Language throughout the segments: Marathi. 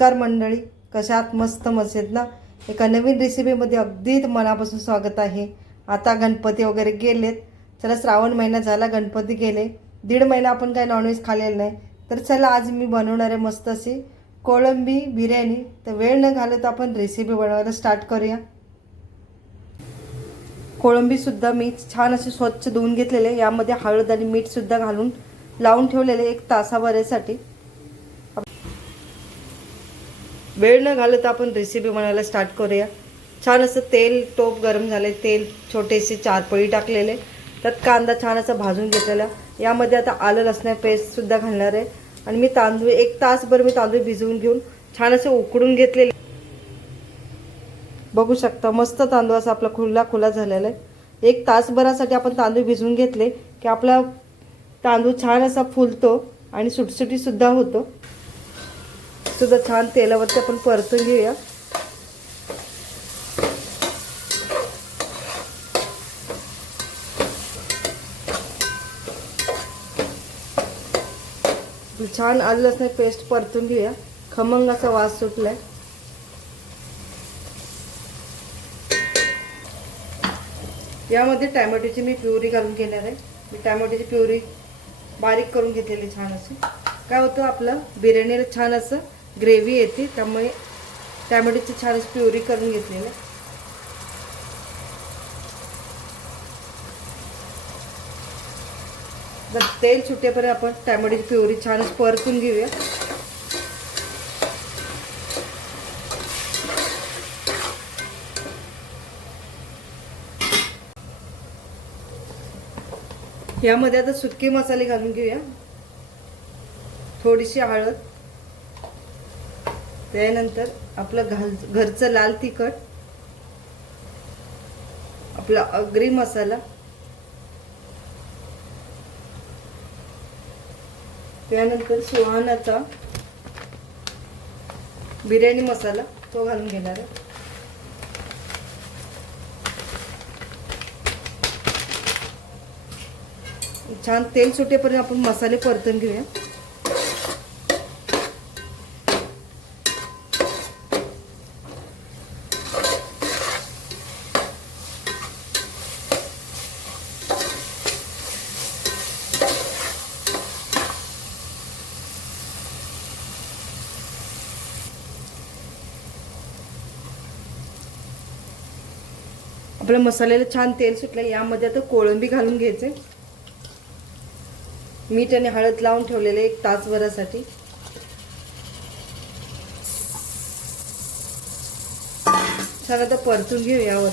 नमस्कार मंडळी. कशात मस्त मजेत ना? एका नवीन रेसिपीमध्ये अगदी मनापासून स्वागत आहे. आता गणपती वगैरे गेलेत. चला श्रावण महिना झाला गणपती गेले. दीड महिना आपण काही नॉनव्हेज खाल्लेलं नाही. तर चला आज मी बनवणार आहे मस्त अशी कोळंबी बिर्याणी. तर वेळ न घालत आपण रेसिपी बनवायला स्टार्ट करूया. कोळंबीसुद्धा मी छान अशी स्वच्छ धुवून घेतलेले यामध्ये हळद आणि मीठसुद्धा घालून लावून ठेवलेले एक तासाभरासाठी. वेळ न घालत आपण रेसिपी बनवायला स्टार्ट करूया. छान असं तेल टोप गरम झाले तेल छोटेसे चार पळी टाकलेले. त्यात कांदा छान असा भाजून घेतलेला. यामध्ये आता आलं लसण्या पेस्टसुद्धा घालणार आहे. आणि मी तांदूळ एक तासभर मी तांदूळ भिजवून घेऊन छान असे उकडून घेतलेले. बघू शकता मस्त तांदूळ असा आपला खुला खुला झालेला आहे. एक तासभरासाठी आपण तांदूळ भिजवून घेतले की आपला तांदूळ छान असा फुलतो आणि सुटसुटीसुद्धा होतो. सुद्धा छान तेलावरती आपण परतून घेऊया. छान आलं नाही पेस्ट परतून घेऊया. खमंगाचा असा वास सुटलाय. यामध्ये टॅमॅटोची मी प्युरी घालून घेणार आहे. मी टॅमॅटोची प्युरी बारीक करून घेतलेली छान अशी. काय होतं आपलं? बिर्याणीला छान असं ग्रेव्ही येते त्यामुळे टॅमॅटोची छानच प्युरी करून घेतलेलं आहे. तेल सुटेपर्यंत आपण टॅमॅटोची प्युरी छान परतून घेऊया. यामध्ये आता सुके मसाले घालून घेऊया. थोडीशी हळद. त्यानंतर आपलं घाल घरचं लाल तिखट आपला अग्री मसाला त्यानंतर सुहानाचा बिर्याणी मसाला तो घालून घेणार आहे. छान तेल सुटेपर्यंत आपण मसाले परतून घेऊया. आपल्या मसाल्याला छान तेल सुटलं यामध्ये आता कोळंबी घालून घ्यायचे. मीठ आणि हळद लावून ठेवलेले एक तासभरासाठी छान आता परतून घेऊ यावर.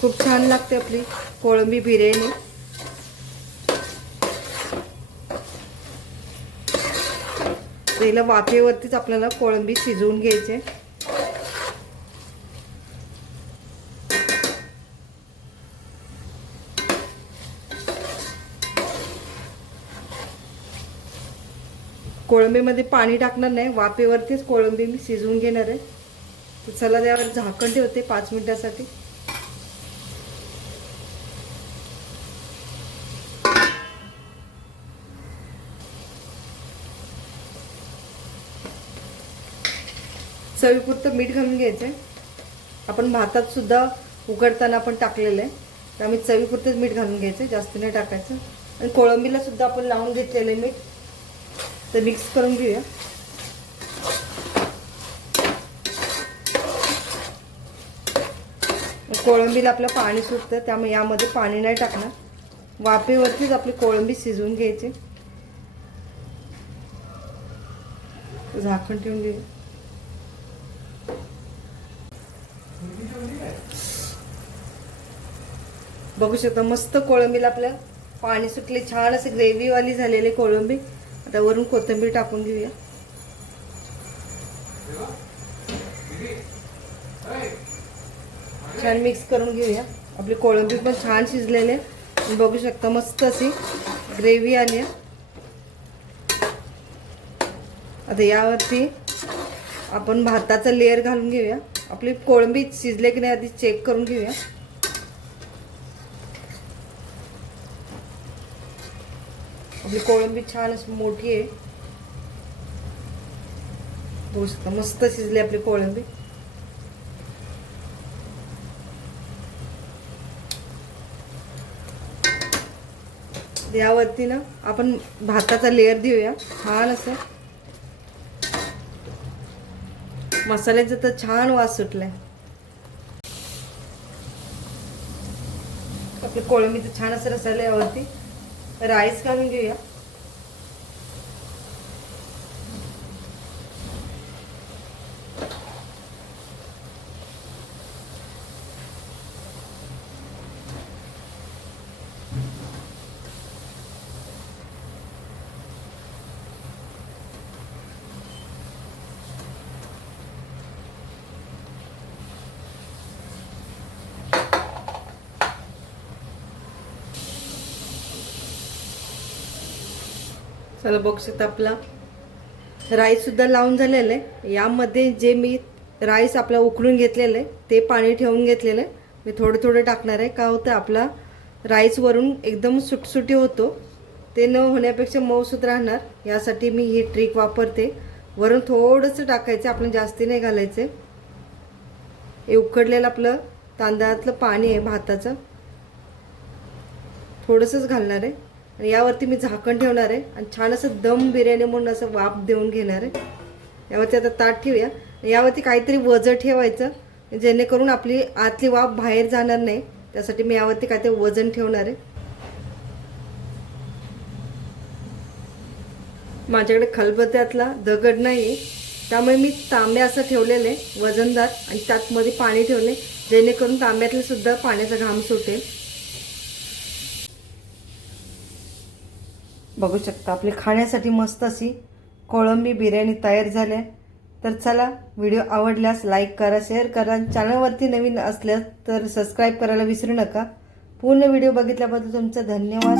खूप छान लागते आपली कोळंबी बिर्याणी. पहिलं वाफेवरतीच आपल्याला कोळंबी शिजवून घ्यायचे. कोळंबीमध्ये पाणी टाकणार नाही वाफेवरतीच कोळंबी मी शिजवून घेणार आहे. तर चला त्यावर झाकण ठेवते पाच मिनिटासाठी. चवीपुरतं मीठ घालून घ्यायचं आहे आपण भातात सुद्धा उघडताना आपण टाकलेलं आहे. तर आम्ही चवीपुरतंच मीठ घालून घ्यायचं जास्त नाही टाकायचं. आणि कोळंबीला सुद्धा आपण लावून घेतलेलं आहे मीठ. तर मिक्स करून घेऊया. कोळंबीला आपलं पाणी सुटतं त्यामुळे यामध्ये पाणी नाही टाकणार. वाफेवरतीच आपली कोळंबी शिजवून घ्यायची. झाकण ठेवून घेऊया. बघू शकता मस्त कोळंबीला आपल्या पाणी सुटले छान असे ग्रेव्हीवाली झालेले कोळंबी. आता वरून कोथिंबीर टाकून घेऊया. छान मिक्स करून घेऊया. आपली कोळंबी पण छान शिजलेले बघू शकता मस्त अशी ग्रेव्ही आली आता यावरती आपण भाताचा लेअर घालून घेऊया. आपली कोळंबी शिजले की नाही आधी चेक करून घेऊया. आपली कोळंबी छान अशी मोठी आहे. बघू शकता मस्त शिजली आपली कोळंबी. यावरती ना आपण भाताचा लेअर देऊया. छान असं. मसाल्याचा तर छान वास सुटलाय आपले कोळंबीचं छान असं रसायला यावरती राईस घालून घेऊया. चला बॉक्स शकता आपला. राईससुद्धा लावून झालेलं आहे. यामध्ये जे मी राईस आपला उकळून घेतलेलं आहे ते पाणी ठेवून घेतलेलं आहे. मी थोडं थोडं टाकणार आहे. का होतं आपला राईसवरून एकदम सुटसुटी होतो. ते न होण्यापेक्षा मऊसूत राहणार. यासाठी मी ही ट्रिक वापरते. वरून थोडंसं टाकायचं आपण जास्ती नाही घालायचं. हे उकडलेलं आपलं तांदळातलं पाणी आहे भाताचं. थोडंसंच घालणार आहे. आणि यावरती मी झाकण ठेवणार आहे आणि छान असं दम बिर्याणी म्हणून असं वाफ देऊन घेणार आहे. यावरती आता ताट ठेवूया. यावरती काहीतरी वजन ठेवायचं जेणेकरून आपली आतली वाफ बाहेर जाणार नाही. त्यासाठी मी यावरती काहीतरी वजन ठेवणार आहे. माझ्याकडे खलबत्त्यातला दगड नाही त्यामुळे मी तांबे असं ठेवलेलं आहे वजनदार आणि त्यातमध्ये पाणी ठेवले जेणेकरून तांब्यातले सुद्धा पाण्याचा घाम सुटेल. बघू शकता. आपली खाण्यासाठी मस्त अशी कोळंबी बिर्याणी तयार झाली आहे. तर चला व्हिडिओ आवडल्यास लाईक करा शेअर करा. चॅनलवरती नवीन असल्यास तर सबस्क्राईब करायला विसरू नका. पूर्ण व्हिडिओ बघितल्याबद्दल तुमचं धन्यवाद.